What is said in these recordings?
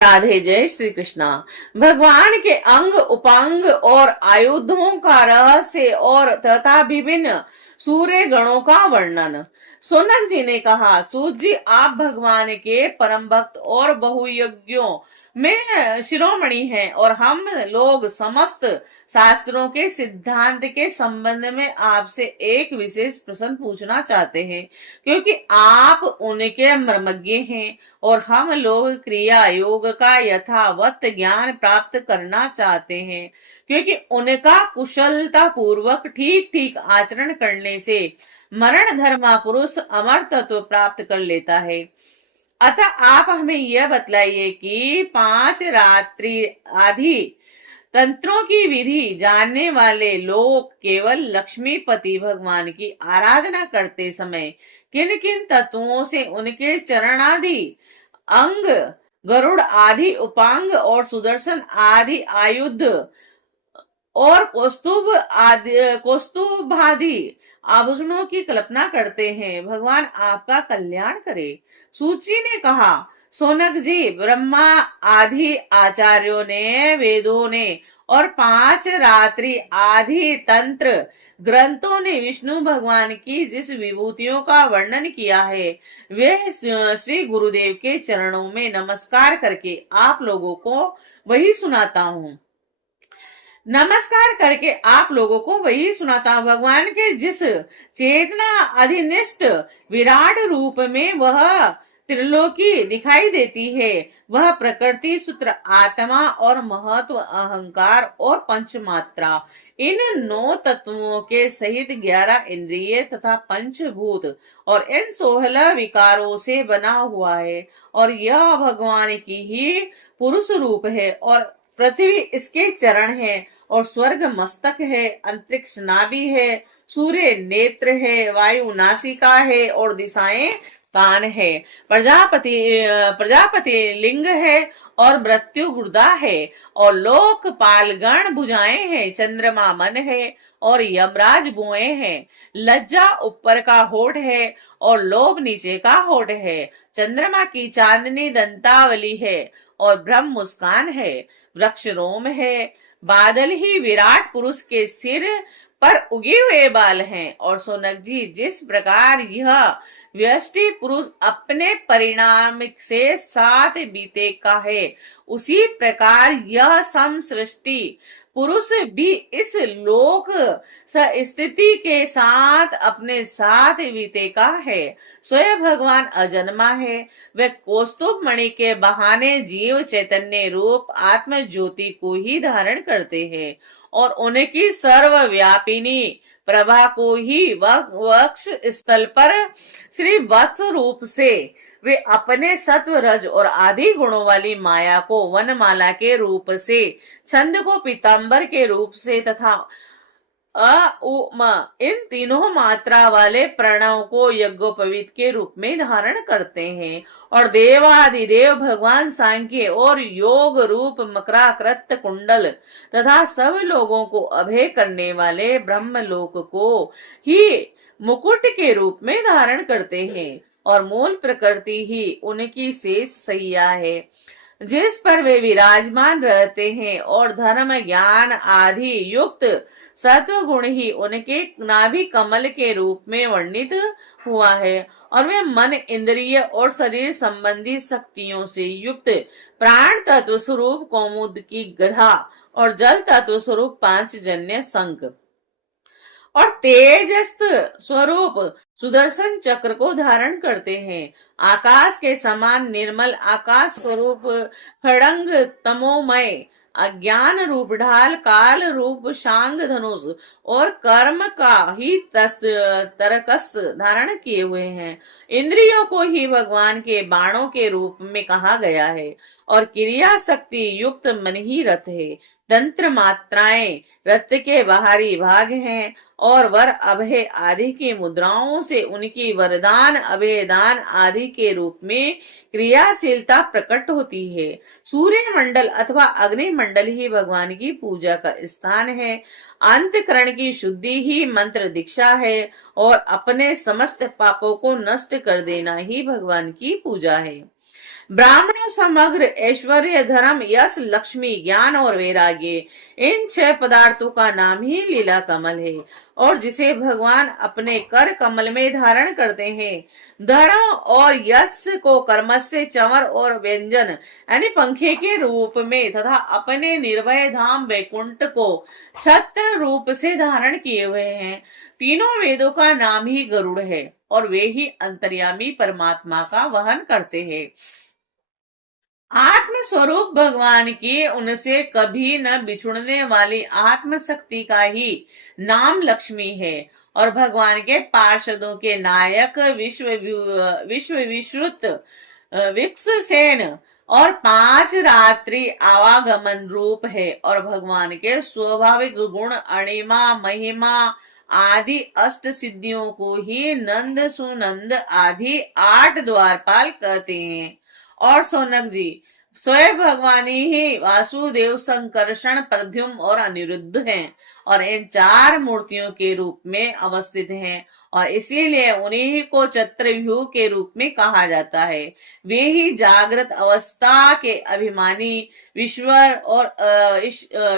राधे जय श्री कृष्णा। भगवान के अंग उपांग और आयुधों का रहस्य और तथा विभिन्न सूर्य गणों का वर्णन। सोनक जी ने कहा, सूत जी आप भगवान के परम भक्त और बहुयज्ञों में शिरोमणि हैं और हम लोग समस्त शास्त्रों के सिद्धांत के संबंध में आपसे एक विशेष प्रश्न पूछना चाहते हैं, क्योंकि आप उनके मर्मज्ञ हैं और हम लोग क्रिया योग का यथावत ज्ञान प्राप्त करना चाहते हैं, क्योंकि उनका कुशलता पूर्वक ठीक ठीक आचरण करने से मरण धर्मा पुरुष अमर तत्व प्राप्त कर लेता है। अतः आप हमें यह बतलाइए कि 5 रात्रि आदि तंत्रों की विधि जानने वाले लोग केवल लक्ष्मीपति भगवान की आराधना करते समय किन किन तत्वों से उनके चरणादि अंग, गरुड़ आदि उपांग और सुदर्शन आदि आयुध और कौस्तुभादि आभूषणों की कल्पना करते हैं। भगवान आपका कल्याण करे। सूची ने कहा, सोनक जी, ब्रह्मा आदि आचार्यों ने, वेदों ने और 5 रात्रि आदि तंत्र ग्रंथों ने विष्णु भगवान की जिस विभूतियों का वर्णन किया है, वे श्री गुरुदेव के चरणों में नमस्कार करके आप लोगों को वही सुनाता हूँ। भगवान के जिस चेतना अधिनिष्ठ विराट रूप में वह त्रिलोकी दिखाई देती है, वह प्रकृति, सूत्र, आत्मा और महत्व, अहंकार और पंचमात्रा, इन 9 तत्वों के सहित 11 इंद्रिय तथा पंचभूत और इन 16 विकारों से बना हुआ है। और यह भगवान की ही पुरुष रूप है और पृथ्वी इसके चरण है और स्वर्ग मस्तक है, अंतरिक्ष नाभि है, सूर्य नेत्र है, वायु नासिका है और दिशाएं कान है, प्रजापति लिंग है और मृत्यु गुर्दा है और लोकपाल गण भुजाएं हैं, चंद्रमा मन है और यमराज बुएं हैं, लज्जा ऊपर का होठ है और लोभ नीचे का होठ है, चंद्रमा की चांदनी दंतावली है और ब्रह्म मुस्कान है, वृक्ष रोम है, बादल ही विराट पुरुष के सिर पर उगे हुए बाल हैं। और सोनक जी, जिस प्रकार यह व्यष्टि पुरुष अपने परिणाम से साथ बीते का है, उसी प्रकार यह सम सृष्टि पुरुष भी इस लोक स्थिति के साथ अपने साथ बीते का है। स्वयं भगवान अजन्मा है, वे कौस्तुभ मणि के बहाने जीव चैतन्य रूप आत्म ज्योति को ही धारण करते हैं और उनकी सर्वव्यापिनी प्रभा को ही वक्ष स्थल पर श्री वत्स रूप से वे अपने सत्व, रज और आदि गुणों वाली माया को वनमाला के रूप से, छंद को पीतांबर के रूप से तथा इन तीनों मात्रा वाले प्रणव को यज्ञोपवीत के रूप में धारण करते हैं। और देवादिदेव भगवान सांख्य और योग रूप मकराकृत कुंडल तथा सब लोगों को अभय करने वाले ब्रह्मलोक को ही मुकुट के रूप में धारण करते हैं और मूल प्रकृति ही उनकी शेष सैया है, जिस पर वे विराजमान रहते हैं। और धर्म, ज्ञान आदि युक्त सत्व गुण ही उनके नाभि कमल के रूप में वर्णित हुआ है और वे मन, इंद्रिय और शरीर संबंधी शक्तियों से युक्त प्राण तत्व स्वरूप कौमुद की गधा और जल तत्व स्वरूप पांचजन्य शंख और तेजस्थ स्वरूप सुदर्शन चक्र को धारण करते हैं। आकाश के समान निर्मल आकाश स्वरूप खड़ंग तमोमय अज्ञान रूप ढाल काल रूप शांग धनुष और कर्म का ही तरकस धारण किए हुए हैं। इंद्रियों को ही भगवान के बाणों के रूप में कहा गया है और क्रिया शक्ति युक्त मन ही रथ है। तंत्र मात्राएं रथ के बाहरी भाग हैं और वर, अभय आदि की मुद्राओं से उनकी वरदान, अभयदान आदि के रूप में क्रियाशीलता प्रकट होती है। सूर्य मंडल अथवा अग्नि मंडल ही भगवान की पूजा का स्थान है। अंतकरण की शुद्धि ही मंत्र दीक्षा है और अपने समस्त पापों को नष्ट कर देना ही भगवान की पूजा है। ब्राह्मणों समग्र ऐश्वर्य, धर्म, यश, लक्ष्मी, ज्ञान और वैराग्य, इन 6 पदार्थों का नाम ही लीला कमल है। और जिसे भगवान अपने कर कमल में धारण करते हैं, धर्म और यश को कर्मस्य, चंवर और व्यंजन यानी पंखे के रूप में तथा अपने निर्भय धाम वैकुंठ को छत्र रूप से धारण किए हुए हैं। तीनों वेदों का नाम ही गरुड़ है और वे ही अंतर्यामी परमात्मा का वहन करते हैं। आत्म स्वरूप भगवान की उनसे कभी न बिछुड़ने वाली आत्म शक्ति का ही नाम लक्ष्मी है। और भगवान के पार्षदों के नायक विश्व विश्रुत विक्ससेन और 5 रात्रि आवागमन रूप है। और भगवान के स्वाभाविक गुण, अणिमा, महिमा आदि 8 सिद्धियों को ही नंद, सुनंद आदि 8 द्वारपाल कहते हैं। और सोनक जी, स्वयं भगवानी ही वासुदेव, संकर्षण, प्रद्युम्न और अनिरुद्ध हैं और इन 4 मूर्तियों के रूप में अवस्थित हैं और इसीलिए उन्हीं को चतुर्व्यूह के रूप में कहा जाता है। वे ही जागृत अवस्था के अभिमानी विश्वर और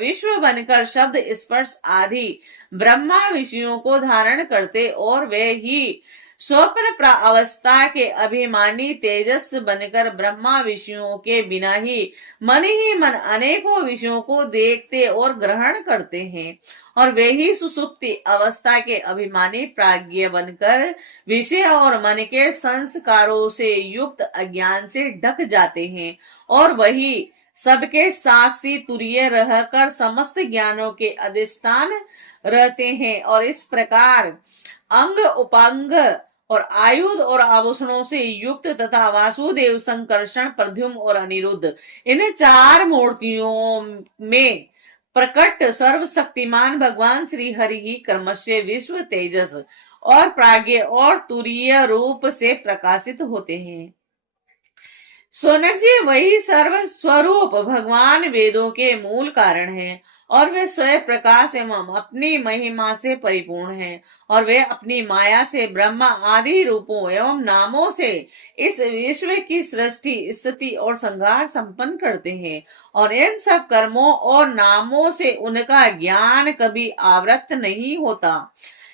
विश्व बनकर शब्द, स्पर्श आदि ब्रह्मा विषयों को धारण करते और वे ही स्वप्न अवस्था के अभिमानी तेजस बनकर ब्रह्मा विषयों के बिना ही मन अनेकों विषयों को देखते और ग्रहण करते हैं। और वे ही सुसुप्ति अवस्था के अभिमानी प्राज्ञ बनकर विषय और मन के संस्कारों से युक्त अज्ञान से ढक जाते हैं और वही सबके साक्षी तुरीय रहकर समस्त ज्ञानों के अधिष्ठान रहते हैं। और इस प्रकार अंग, उपांग और आयुध और आभूषणों से युक्त तथा वासुदेव, संकर्षण, प्रद्युम्न और अनिरुद्ध, इन 4 मूर्तियों में प्रकट सर्वशक्तिमान भगवान श्री हरि ही कर्मस्य विश्व तेजस और प्राज्ञ और तुरीय रूप से प्रकाशित होते हैं। सोनक जी, वही सर्व स्वरूप भगवान वेदों के मूल कारण है और वे स्वयं प्रकाश एवं अपनी महिमा से परिपूर्ण हैं और वे अपनी माया से ब्रह्मा आदि रूपों एवं नामों से इस विश्व की सृष्टि, स्थिति और संहार संपन्न करते हैं और इन सब कर्मों और नामों से उनका ज्ञान कभी आवृत नहीं होता।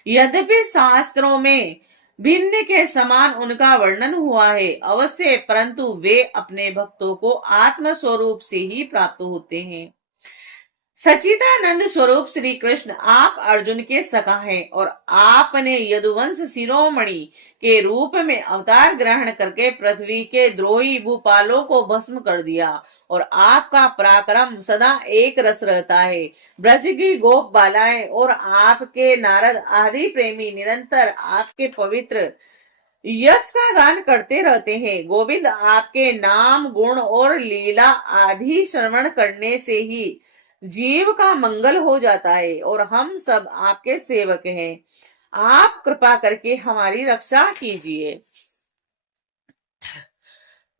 यद्यपि शास्त्रों में भिन्न के समान उनका वर्णन हुआ है अवश्य, परंतु वे अपने भक्तों को आत्म स्वरूप से ही प्राप्त होते हैं। सचिदानंद स्वरूप श्री कृष्ण आप अर्जुन के सखा हैं और आपने यदुवंश शिरोमणि के रूप में अवतार ग्रहण करके पृथ्वी के द्रोही भूपालों को भस्म कर दिया और आपका पराक्रम सदा एक रस रहता है। ब्रज की गोप बालाएं और आपके नारद आदि प्रेमी निरंतर आपके पवित्र यश का गान करते रहते हैं। गोविंद, आपके नाम, गुण और लीला आदि श्रवण करने से ही जीव का मंगल हो जाता है और हम सब आपके सेवक हैं। आप कृपा करके हमारी रक्षा कीजिए।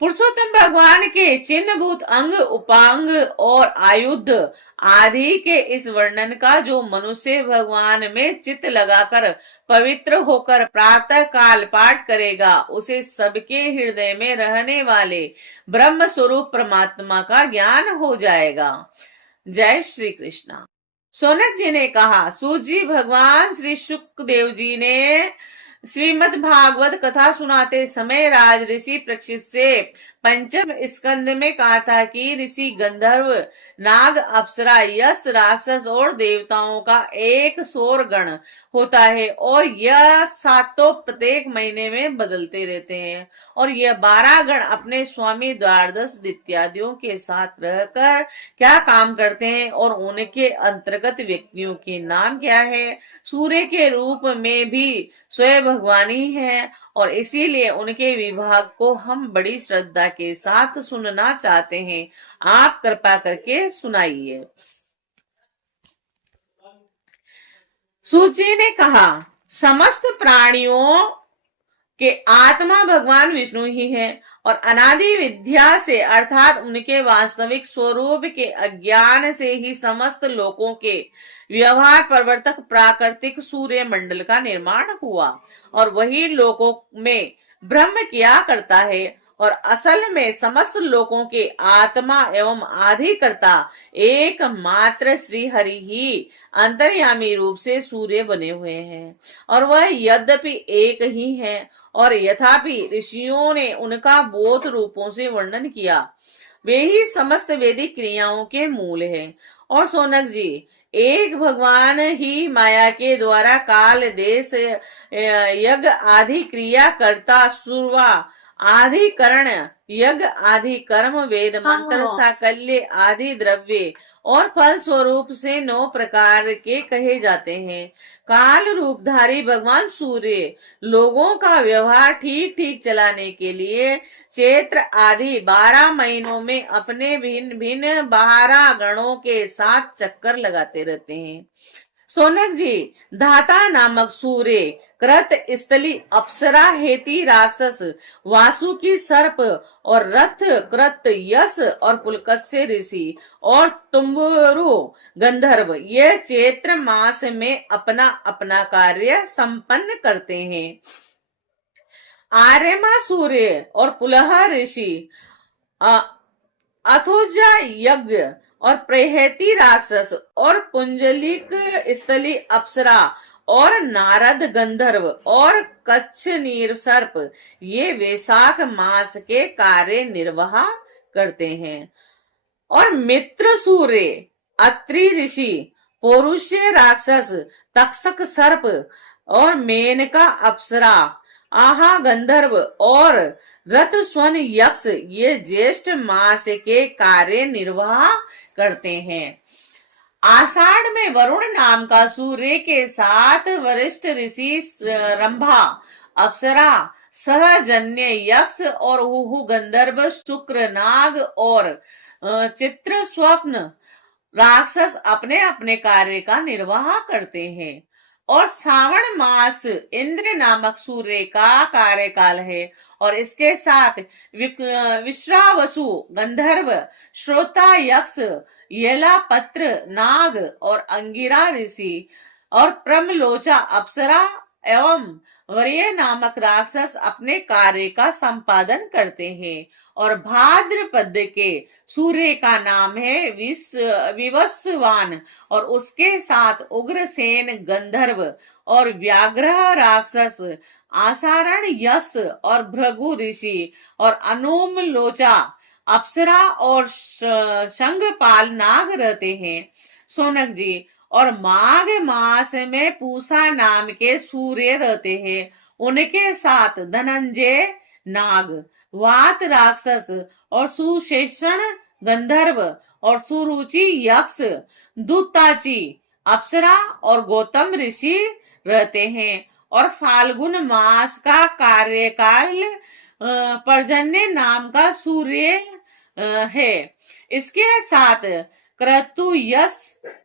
पुरुषोत्तम भगवान के चिन्हभूत अंग, उपांग और आयुध आदि के इस वर्णन का जो मनुष्य भगवान में चित्त लगाकर पवित्र होकर प्रातः काल पाठ करेगा, उसे सबके हृदय में रहने वाले ब्रह्म स्वरूप परमात्मा का ज्ञान हो जाएगा। जय श्री कृष्णा। सोनक जी ने कहा, सूत जी, भगवान श्री शुकदेव जी ने श्रीमद् भागवत कथा सुनाते समय राज ऋषि परीक्षित से पंचम स्कंद में कहा था कि ऋषि, गंधर्व, नाग, अप्सरा, यश, राक्षस और देवताओं का एक सौर गण होता है और यह 7 प्रत्येक महीने में बदलते रहते हैं और यह 12 गण अपने स्वामी द्वादश इत्यादियों के साथ रहकर क्या काम करते हैं और उनके अंतर्गत व्यक्तियों के नाम क्या है। सूर्य के रूप में भी स्वयं भगवान ही है और इसीलिए उनके विभाग को हम बड़ी श्रद्धा के साथ सुनना चाहते हैं। आप कृपा करके सुनाइए। सूची ने कहा, समस्त प्राणियों के आत्मा भगवान विष्णु ही है और अनादि विद्या से अर्थात उनके वास्तविक स्वरूप के अज्ञान से ही समस्त लोकों के व्यवहार प्रवर्तक प्राकृतिक सूर्य मंडल का निर्माण हुआ और वही लोकों में ब्रह्म किया करता है और असल में समस्त लोगों के आत्मा एवं आधिकर्ता एकमात्र श्री हरि ही अंतर्यामी रूप से सूर्य बने हुए हैं, और वह यद्यपि एक ही है, और यथापि ऋषियों ने उनका बहुत रूपों से वर्णन किया। वे ही समस्त वैदिक क्रियाओं के मूल हैं। और सोनक जी, एक भगवान ही माया के द्वारा काल देश यज्ञ आदि क्रिया करता, सुरवा आदि करण यज्ञ आदि कर्म, वेद मंत्र साकल्य आदि द्रव्य और फल स्वरूप से 9 प्रकार के कहे जाते हैं। काल रूपधारी भगवान सूर्य लोगों का व्यवहार ठीक ठीक चलाने के लिए चैत्र आदि 12 महीनों में अपने भिन्न भिन्न 12 गणों के साथ चक्कर लगाते रहते हैं। सोनक जी, धाता नामक सूर्य, कृत स्थली अप्सरा, हेती राक्षस, वासुकी सर्प और रथ कृत यश और पुलकस्य ऋषि और तुम्बरु गंधर्व ये चैत्र मास में अपना अपना कार्य संपन्न करते हैं। आर्यमा सूर्य और पुलह ऋषि, अथुजा यज्ञ और प्रेहती राक्षस और पुंजलिक स्थली अप्सरा और नारद गंधर्व और कच्छ नीर सर्प ये वैशाख मास के कार्य निर्वाह करते हैं। और मित्र सूर्य, अत्रि ऋषि, पौरुष्य राक्षस, तक्षक सर्प और मेनका अप्सरा, आहा गंधर्व और रथ स्वन यक्ष ये ज्येष्ठ मास के कार्य निर्वाह करते हैं। आषाढ़ में वरुण नाम का सूर्य के साथ वरिष्ठ ऋषि रंभा, अप्सरा, सहजन्य यक्ष और हुहु गंधर्व, शुक्र नाग और चित्र स्वप्न राक्षस अपने अपने कार्य का निर्वाह करते हैं। और श्रावण मास इंद्र नामक सूर्य का कार्यकाल है, और इसके साथ विश्रावसु गंधर्व, श्रोता यक्ष, येला पत्र नाग और अंगिरा ऋषि और प्रमलोचा अप्सरा एवं वरीय नामक राक्षस अपने कार्य का संपादन करते हैं। और भाद्रपद के सूर्य का नाम है विवस्वान, और उसके साथ उग्रसेन गंधर्व और व्याघ्र राक्षस, आसारण यश और भृगु ऋषि और अनुम लोचा अप्सरा और शंखपाल नाग रहते हैं। सोनक जी, और माघ मास में पूषा नाम के सूर्य रहते हैं, उनके साथ धनंजय नाग, वात राक्षस और सुशेषण गंधर्व और सुरुचि यक्ष, दूताची अप्सरा और गौतम ऋषि रहते हैं। और फाल्गुन मास का कार्यकाल पर्जन्य नाम का सूर्य है, इसके साथ क्रतु यश,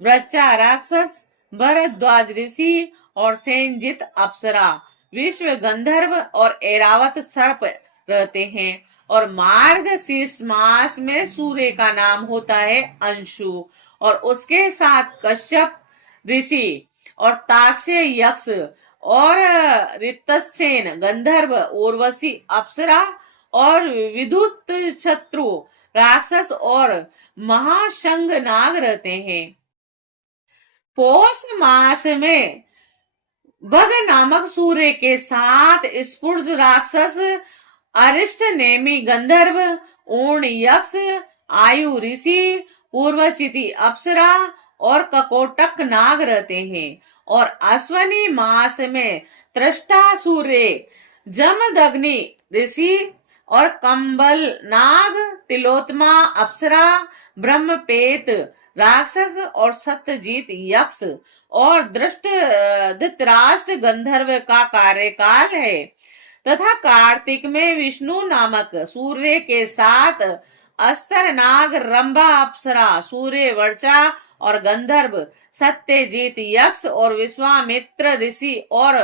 वृचा राक्षस, भरद्वाज ऋषि और सेनजित अप्सरा, विश्व गंधर्व और ऐरावत सर्प रहते हैं। और मार्ग शीर्ष मास में सूर्य का नाम होता है अंशु, और उसके साथ कश्यप ऋषि और ताक्षय यक्ष और ऋतसेन गंधर्व, उर्वशी अप्सरा और विद्युत शत्रु राक्षस और महाशंग नाग रहते हैं। पौष मास में भग नामक सूर्य के साथ स्फुर्ज राक्षस, अरिष्ट नेमी गंधर्व, ऊर्ण यक्ष, आयु ऋषि, पूर्वचिति अप्सरा और ककोटक नाग रहते हैं। और अश्वनी मास में त्रष्टा सूर्य, जमदग्नि ऋषि और कंबल नाग, तिलोत्मा अप्सरा, ब्रह्मपेत राक्षस और सत्यजीत यक्ष और धृतराष्ट्र गंधर्व का कार्यकाल है। तथा कार्तिक में विष्णु नामक सूर्य के साथ अस्तर नाग, रंभा अप्सरा, सूर्य वर्चा और गंधर्व, सत्यजीत यक्ष और विश्वामित्र ऋषि और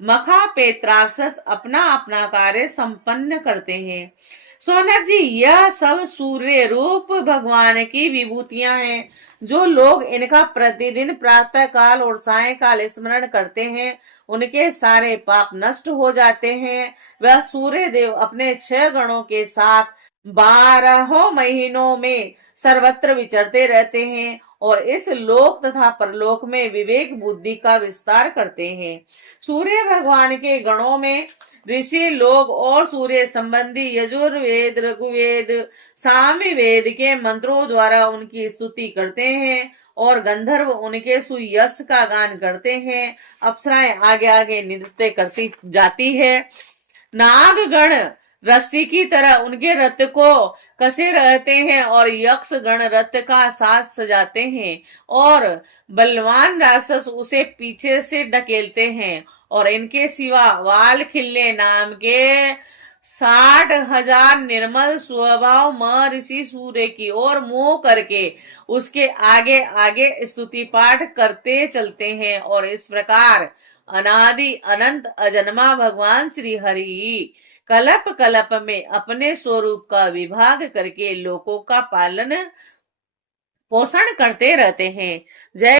मखापेत राक्षस अपना अपना कार्य संपन्न करते हैं। सोनक जी, यह सब सूर्य रूप भगवान की विभूतियां हैं। जो लोग इनका प्रतिदिन प्रातः काल और सायंकाल स्मरण करते हैं, उनके सारे पाप नष्ट हो जाते हैं। वह सूर्य देव अपने 6 गणों के साथ 12 महीनों में सर्वत्र विचरते रहते हैं और इस लोक तथा परलोक में विवेक बुद्धि का विस्तार करते हैं। सूर्य भगवान के गणों में ऋषि लोग और सूर्य संबंधी यजुर्वेद, ऋग्वेद, सामवेद के मंत्रों द्वारा उनकी स्तुति करते हैं और गंधर्व उनके सुयश का गान करते हैं। अप्सराएं आगे आगे नृत्य करती जाती है। नागगण रस्सी की तरह उनके रथ को कसे रहते हैं और यक्ष गण रथ का साथ सजाते हैं और बलवान राक्षस उसे पीछे से ढकेलते हैं। और इनके सिवा वाल खिल्ले नाम के 60,000 निर्मल स्वभाव महर्षि सूर्य की ओर मुंह करके उसके आगे आगे स्तुति पाठ करते चलते हैं। और इस प्रकार अनादि अनंत अजन्मा भगवान श्री हरि कल्प कल्प में अपने स्वरूप का विभाग करके लोकों का पालन पोषण करते रहते हैं। जय